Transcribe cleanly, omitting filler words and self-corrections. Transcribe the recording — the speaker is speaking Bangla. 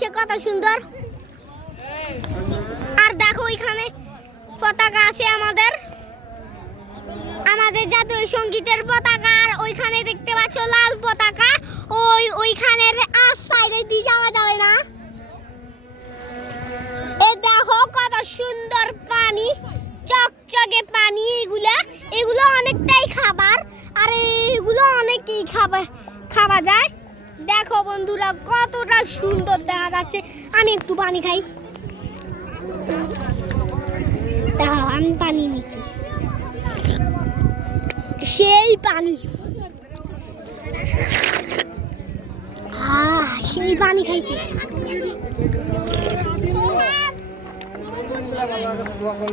লাগছে কত সুন্দর। আর দেখো এখানে পতাকা আছে আমাদের জাতীয় সঙ্গীতের পতাকা। আর ওইখানে দেখতে পাচ্ছ লাল পতাকা। ওইখানের আর সাইডে দিয়ে যাওয়া যাবে না। এই দেখো কত সুন্দর পানি, চকচকে পানি। এগুলো অনেকটাই খাবার, আর এগুলো অনেকই খাওয়া যায়। দেখো বন্ধুরা কতটা সুন্দর দেখা যাচ্ছে। আমি একটু পানি খাই। দেখো আমি পানি নিচ্ছি, সেই পানি, সেই পানি খাইতে।